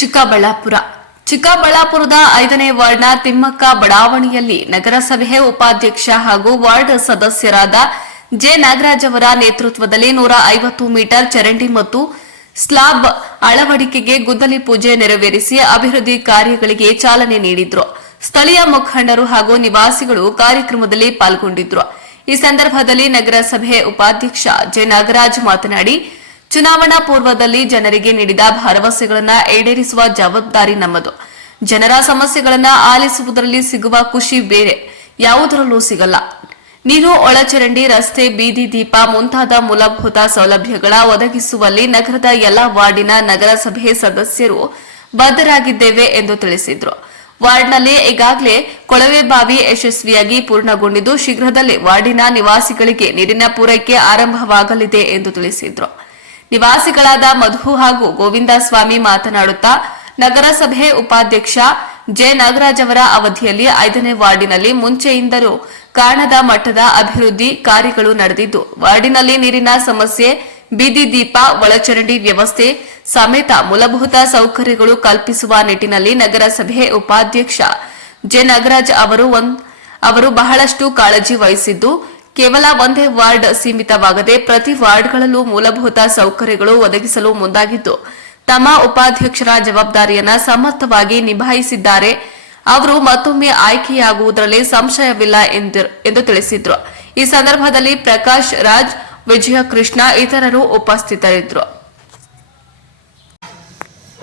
ಚಿಕ್ಕಬಳ್ಳಾಪುರ. ಚಿಕ್ಕಬಳ್ಳಾಪುರದ ಐದನೇ ವಾರ್ಡ್ನ ತಿಮ್ಮಕ್ಕ ಬಡಾವಣೆಯಲ್ಲಿ ನಗರಸಭೆ ಉಪಾಧ್ಯಕ್ಷ ಹಾಗೂ ವಾರ್ಡ್ ಸದಸ್ಯರಾದ ಜೆ. ನಾಗರಾಜ್ ಅವರ ನೇತೃತ್ವದಲ್ಲಿ ನೂರ ಐವತ್ತು ಮೀಟರ್ ಚರಂಡಿ ಮತ್ತು ಸ್ಲಾಬ್ ಅಳವಡಿಕೆಗೆ ಗುದ್ದಲಿ ಪೂಜೆ ನೆರವೇರಿಸಿ ಅಭಿವೃದ್ಧಿ ಕಾರ್ಯಗಳಿಗೆ ಚಾಲನೆ ನೀಡಿದ್ರು. ಸ್ಥಳೀಯ ಮುಖಂಡರು ಹಾಗೂ ನಿವಾಸಿಗಳು ಕಾರ್ಯಕ್ರಮದಲ್ಲಿ ಪಾಲ್ಗೊಂಡಿದ್ರು. ಈ ಸಂದರ್ಭದಲ್ಲಿ ನಗರಸಭೆ ಉಪಾಧ್ಯಕ್ಷ ಜೆ. ನಾಗರಾಜ್ ಮಾತನಾಡಿ ಚುನಾವಣಾ ಪೂರ್ವದಲ್ಲಿ ಜನರಿಗೆ ನೀಡಿದ ಭರವಸೆಗಳನ್ನು ಈಡೇರಿಸುವ ಜವಾಬ್ದಾರಿ ನಮ್ಮದು. ಜನರ ಸಮಸ್ಯೆಗಳನ್ನ ಆಲಿಸುವುದರಲ್ಲಿ ಸಿಗುವ ಖುಷಿ ಬೇರೆ, ಯಾವುದರಲ್ಲೂ ಸಿಗಲ್ಲ. ನೀರು, ಒಳಚರಂಡಿ, ರಸ್ತೆ, ಬೀದಿ ದೀಪ, ಮುಂತಾದ ಮೂಲಭೂತ ಸೌಲಭ್ಯಗಳ ಒದಗಿಸುವಲ್ಲಿ ನಗರದ ಎಲ್ಲ ವಾರ್ಡಿನ ನಗರಸಭೆ ಸದಸ್ಯರು ಬದ್ಧರಾಗಿದ್ದೇವೆ ಎಂದು ತಿಳಿಸಿದರು. ವಾರ್ಡ್ನಲ್ಲಿ ಈಗಾಗಲೇ ಕೊಳವೆ ಬಾವಿ ಯಶಸ್ವಿಯಾಗಿ ಪೂರ್ಣಗೊಂಡಿದ್ದು ಶೀಘ್ರದಲ್ಲೇ ವಾರ್ಡಿನ ನಿವಾಸಿಗಳಿಗೆ ನೀರಿನ ಪೂರೈಕೆ ಆರಂಭವಾಗಲಿದೆ ಎಂದು ತಿಳಿಸಿದ್ರು. ನಿವಾಸಿಗಳಾದ ಮಧು ಹಾಗೂ ಗೋವಿಂದ ಸ್ವಾಮಿ ಮಾತನಾಡುತ್ತಾ, ನಗರಸಭೆ ಉಪಾಧ್ಯಕ್ಷ ಜೆ. ನಾಗರಾಜ್ ಅವರ ಅವಧಿಯಲ್ಲಿ ಐದನೇ ವಾರ್ಡಿನಲ್ಲಿ ಮುಂಚೆಯಿಂದಲೂ ಕಾಣದ ಮಟ್ಟದ ಅಭಿವೃದ್ಧಿ ಕಾರ್ಯಗಳು ನಡೆದಿದ್ದು, ವಾರ್ಡಿನಲ್ಲಿ ನೀರಿನ ಸಮಸ್ಯೆ, ಬೀದಿ ದೀಪ, ಒಳಚರಂಡಿ ವ್ಯವಸ್ಥೆ ಸಮೇತ ಮೂಲಭೂತ ಸೌಕರ್ಯಗಳು ಕಲ್ಪಿಸುವ ನಿಟ್ಟಿನಲ್ಲಿ ನಗರಸಭೆ ಉಪಾಧ್ಯಕ್ಷ ಜೆ. ನಾಗರಾಜ್ ಅವರು ಅವರು ಬಹಳಷ್ಟು ಕಾಳಜಿ ವಹಿಸಿದ್ದು ಕೇವಲ ಒಂದೇ ವಾರ್ಡ್ ಸೀಮಿತವಾಗದೆ ಪ್ರತಿ ವಾರ್ಡ್ಗಳಲ್ಲೂ ಮೂಲಭೂತ ಸೌಕರ್ಯಗಳು ಒದಗಿಸಲು ಮುಂದಾಗಿದ್ದು, ತಮ್ಮ ಉಪಾಧ್ಯಕ್ಷರ ಜವಾಬ್ದಾರಿಯನ್ನು ಸಮರ್ಥವಾಗಿ ನಿಭಾಯಿಸಿದ್ದಾರೆ. ಅವರು ಮತ್ತೊಮ್ಮೆ ಆಯ್ಕೆಯಾಗುವುದರಲ್ಲಿ ಸಂಶಯವಿಲ್ಲ ಎಂದು- ತಿಳಿಸಿದ್ರು. ಈ ಸಂದರ್ಭದಲ್ಲಿ ಪ್ರಕಾಶ್ ರಾಜ್ ವಿಜಯ ಕೃಷ್ಣ ಇತರರು ಉಪಸ್ಥಿತರಿದ್ದರು.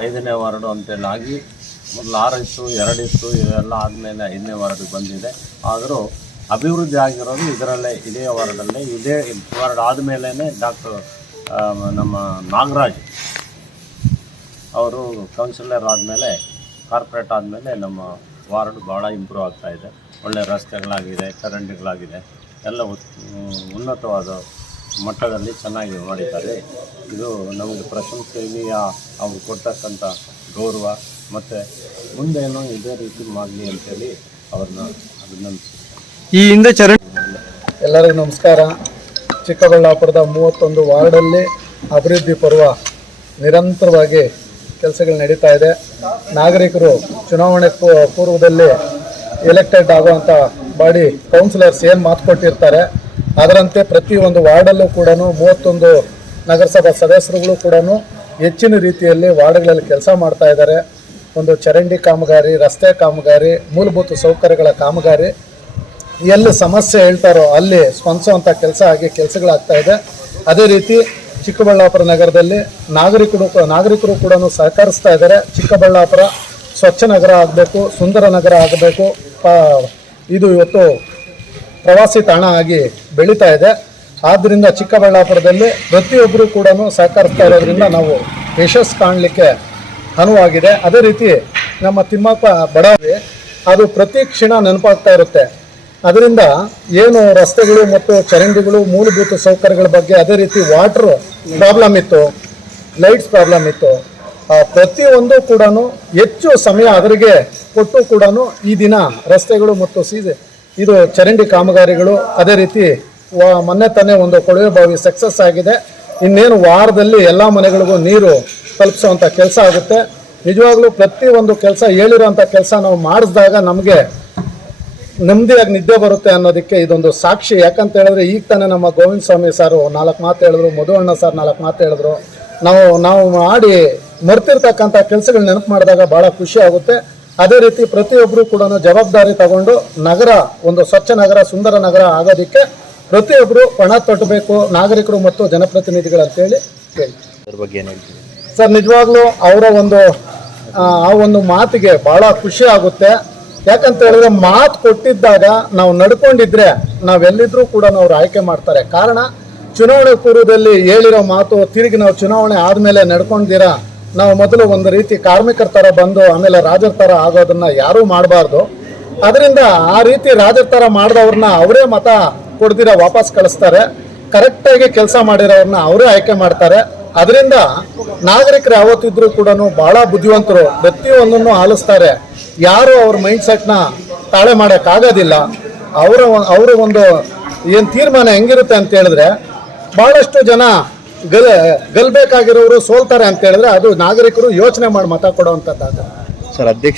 ಐದನೇ ವಾರ್ಡು ಅಂತೇಳಿ ಆಗಿ, ಮೊದಲು ಆರು ಇತ್ತು ಎರಡು ಇವೆಲ್ಲ ಆದಮೇಲೆ ಐದನೇ ವಾರ್ಡಿಗೆ ಬಂದಿದೆ. ಆದರೂ ಅಭಿವೃದ್ಧಿ ಆಗಿರೋದು ಇದರಲ್ಲೇ, ಇದೇ ವಾರ್ಡಲ್ಲೇ ಇದೇ ವಾರ್ಡ್ ಆದಮೇಲೆ ಡಾಕ್ಟರ್ ನಮ್ಮ ನಾಗರಾಜ್ ಅವರು ಕೌನ್ಸಿಲರ್ ಆದಮೇಲೆ ಕಾರ್ಪೊರೇಟ್ ಆದಮೇಲೆ ನಮ್ಮ ವಾರ್ಡ್ ಭಾಳ ಇಂಪ್ರೂವ್ ಆಗ್ತಾ ಇದೆ. ಒಳ್ಳೆ ರಸ್ತೆಗಳಾಗಿದೆ ಚರಂಡಿಗಳಾಗಿದೆ ಎಲ್ಲ ಉನ್ನತವಾದ ಮಟ್ಟದಲ್ಲಿ ಚೆನ್ನಾಗಿ ಮಾಡಿದ್ದಾರೆ. ಇದು ನಮಗೆ ಪ್ರಶಂಸನೀಯ, ಅವರು ಕೊಡ್ತಕ್ಕಂಥ ಗೌರವ. ಮತ್ತು ಮುಂದೇನೋ ಇದೇ ರೀತಿ ಮಾಡಲಿ ಅಂತೇಳಿ ಅವ್ರನ್ನ ಅಭಿನಂದಿಸುತ್ತೇನೆ ಈ ಹಿಂದೆ ಚರಣ ಎಲ್ಲರಿಗೂ ನಮಸ್ಕಾರ. ಚಿಕ್ಕಬಳ್ಳಾಪುರದ ಮೂವತ್ತೊಂದು ವಾರ್ಡಲ್ಲಿ ಅಭಿವೃದ್ಧಿ ಪರ್ವ ನಿರಂತರವಾಗಿ ಕೆಲಸಗಳು ನಡೀತಾ ಇದೆ. ನಾಗರಿಕರು ಚುನಾವಣೆ ಪೂರ್ವದಲ್ಲಿ ಎಲೆಕ್ಟೆಡ್ ಆಗುವಂಥ ಬಾಡಿ ಕೌನ್ಸಿಲರ್ಸ್ ಏನು ಮಾತು ಕೊಟ್ಟಿರ್ತಾರೆ, ಅದರಂತೆ ಪ್ರತಿಯೊಂದು ವಾರ್ಡಲ್ಲೂ ಕೂಡ ಮೂವತ್ತೊಂದು ನಗರಸಭಾ ಸದಸ್ಯರುಗಳು ಕೂಡ ಹೆಚ್ಚಿನ ರೀತಿಯಲ್ಲಿ ವಾರ್ಡ್ಗಳಲ್ಲಿ ಕೆಲಸ ಮಾಡ್ತಾ ಇದ್ದಾರೆ. ಒಂದು ಚರಂಡಿ ಕಾಮಗಾರಿ, ರಸ್ತೆ ಕಾಮಗಾರಿ, ಮೂಲಭೂತ ಸೌಕರ್ಯಗಳ ಕಾಮಗಾರಿ ಎಲ್ಲಿ ಸಮಸ್ಯೆ ಹೇಳ್ತಾರೋ ಅಲ್ಲಿ ಸ್ಪಂದಿಸುವಂಥ ಕೆಲಸ ಹಾಗೆ ಕೆಲಸಗಳಾಗ್ತಾ ಇದೆ. ಅದೇ ರೀತಿ ಚಿಕ್ಕಬಳ್ಳಾಪುರ ನಗರದಲ್ಲಿ ನಾಗರಿಕರು ನಾಗರಿಕರು ಕೂಡ ಸಹಕರಿಸ್ತಾ ಇದ್ದಾರೆ. ಚಿಕ್ಕಬಳ್ಳಾಪುರ ಸ್ವಚ್ಛ ನಗರ ಆಗಬೇಕು, ಸುಂದರ ನಗರ ಆಗಬೇಕು. ಇದು ಇವತ್ತು ಪ್ರವಾಸಿ ತಾಣ ಆಗಿ ಬೆಳೀತಾ ಇದೆ. ಆದ್ದರಿಂದ ಚಿಕ್ಕಬಳ್ಳಾಪುರದಲ್ಲಿ ಪ್ರತಿಯೊಬ್ಬರು ಕೂಡ ಸಹಕರಿಸ್ತಾ ಇರೋದ್ರಿಂದ ನಾವು ಯಶಸ್ಸು ಕಾಣಲಿಕ್ಕೆ ಅನುವಾಗಿದೆ. ಅದೇ ರೀತಿ ನಮ್ಮ ತಿಮ್ಮಪ್ಪ ಬಡಾವಿ ಅದು ಪ್ರತಿ ಕ್ಷಣ ನೆನಪಾಗ್ತಾ ಇರುತ್ತೆ. ಅದರಿಂದ ಏನು ರಸ್ತೆಗಳು ಮತ್ತು ಚರಂಡಿಗಳು ಮೂಲಭೂತ ಸೌಕರ್ಯಗಳ ಬಗ್ಗೆ ಅದೇ ರೀತಿ ವಾಟರ್ ಪ್ರಾಬ್ಲಮ್ ಇತ್ತು ಲೈಟ್ಸ್ ಪ್ರಾಬ್ಲಮ್ ಇತ್ತು. ಪ್ರತಿಯೊಂದು ಕೂಡ ಹೆಚ್ಚು ಸಮಯ ಅದರಿಗೆ ಕೊಟ್ಟು ಕೂಡ ಈ ದಿನ ರಸ್ತೆಗಳು ಮತ್ತು ಸೀದೆ ಇದು ಚರಂಡಿ ಕಾಮಗಾರಿಗಳು ಅದೇ ರೀತಿ ಮೊನ್ನೆ ತಾನೇ ಒಂದು ಕೊಳವೆ ಬಾವಿ ಸಕ್ಸಸ್ ಆಗಿದೆ. ಇನ್ನೇನು ವಾರದಲ್ಲಿ ಎಲ್ಲ ಮನೆಗಳಿಗೂ ನೀರು ತಲುಪಿಸುವಂಥ ಕೆಲಸ ಆಗುತ್ತೆ. ನಿಜವಾಗ್ಲೂ ಪ್ರತಿಯೊಂದು ಕೆಲಸ ಹೇಳಿರೋಂಥ ಕೆಲಸ ನಾವು ಮಾಡಿಸಿದಾಗ ನಮಗೆ ನೆಮ್ಮದಿಯಾಗಿ ನಿದ್ದೆ ಬರುತ್ತೆ ಅನ್ನೋದಕ್ಕೆ ಇದೊಂದು ಸಾಕ್ಷಿ. ಯಾಕಂತ ಹೇಳಿದ್ರೆ ಈಗ ತಾನೇ ನಮ್ಮ ಗೋವಿಂದ ಸ್ವಾಮಿ ಸರ್ ನಾಲ್ಕು ಮಾತು ಹೇಳಿದ್ರು ಮಧುವಣ್ಣ ಸರ್ ನಾಲ್ಕು ಮಾತು ಹೇಳಿದ್ರು. ನಾವು ನಾವು ಮಾಡಿ ಮರ್ತಿರ್ತಕ್ಕಂಥ ಕೆಲಸಗಳು ನೆನಪು ಮಾಡಿದಾಗ ಭಾಳ ಖುಷಿ ಆಗುತ್ತೆ. ಅದೇ ರೀತಿ ಪ್ರತಿಯೊಬ್ಬರು ಕೂಡ ಜವಾಬ್ದಾರಿ ತಗೊಂಡು ನಗರ ಒಂದು ಸ್ವಚ್ಛ ನಗರ ಸುಂದರ ನಗರ ಆಗೋದಕ್ಕೆ ಪ್ರತಿಯೊಬ್ಬರು ಪಣ ತೊಟ್ಟಬೇಕು ನಾಗರಿಕರು ಮತ್ತು ಕೇಳಿ ಬಗ್ಗೆ ಏನು ಹೇಳ್ತೀವಿ ಸರ್ ನಿಜವಾಗ್ಲೂ ಅವರ ಒಂದು ಆ ಆ ಒಂದು ಮಾತಿಗೆ ಬಹಳ ಖುಷಿ ಆಗುತ್ತೆ. ಯಾಕಂತ ಹೇಳಿದ್ರೆ ಮಾತು ಕೊಟ್ಟಿದ್ದಾಗ ನಾವು ನಡ್ಕೊಂಡಿದ್ರೆ ನಾವೆಲ್ಲಿದ್ರೂ ಕೂಡ ಅವ್ರು ಆಯ್ಕೆ ಮಾಡ್ತಾರೆ. ಕಾರಣ ಚುನಾವಣೆ ಪೂರ್ವದಲ್ಲಿ ಹೇಳಿರೋ ಮಾತು, ತಿರುಗಿ ನಾವು ಚುನಾವಣೆ ಆದಮೇಲೆ ನಡ್ಕೊಂಡಿರ ನಾವು ಮೊದಲು ಒಂದು ರೀತಿ ಕಾರ್ಮಿಕರ ಥರ ಬಂದು ಆಮೇಲೆ ರಾಜರ ಥರ ಆಗೋದನ್ನ ಯಾರೂ ಮಾಡಬಾರ್ದು. ಅದರಿಂದ ಆ ರೀತಿ ರಾಜರ ಥರ ಮಾಡಿದವ್ರನ್ನ ಅವರೇ ಮತ ಕೊಡ್ದಿರ ವಾಪಸ್ ಕಳಿಸ್ತಾರೆ. ಕರೆಕ್ಟಾಗಿ ಕೆಲಸ ಮಾಡಿರೋರನ್ನ ಅವರೇ ಆಯ್ಕೆ ಮಾಡ್ತಾರೆ. ಅದರಿಂದ ನಾಗರಿಕರು ಯಾವತ್ತಿದ್ರು ಕೂಡ ಬಹಳ ಬುದ್ಧಿವಂತರು. ಪ್ರತಿಯೊಂದನ್ನು ಆಲಿಸ್ತಾರೆ. ಯಾರು ಅವ್ರ ಮೈಂಡ್ ಸೆಟ್ನ ತಾಳೆ ಮಾಡೋಕ್ಕಾಗೋದಿಲ್ಲ. ಅವರ ಅವರ ಒಂದು ಏನು ತೀರ್ಮಾನ ಹೆಂಗಿರುತ್ತೆ ಅಂತ ಹೇಳಿದ್ರೆ, ಬಹಳಷ್ಟು ಜನ ಗಲ್, ಗೆಲ್ಬೇಕಾಗಿರೋರು ಸೋಲ್ತಾರೆ ಅಂತ ಹೇಳಿದ್ರೆ ಅದು ನಾಗರಿಕರು ಯೋಚನೆ ಮಾಡಿ ಮತ ಕೊಡುವಂಥದ್ದಾಗುತ್ತೆ ಸರ್, ಅಧ್ಯಕ್ಷ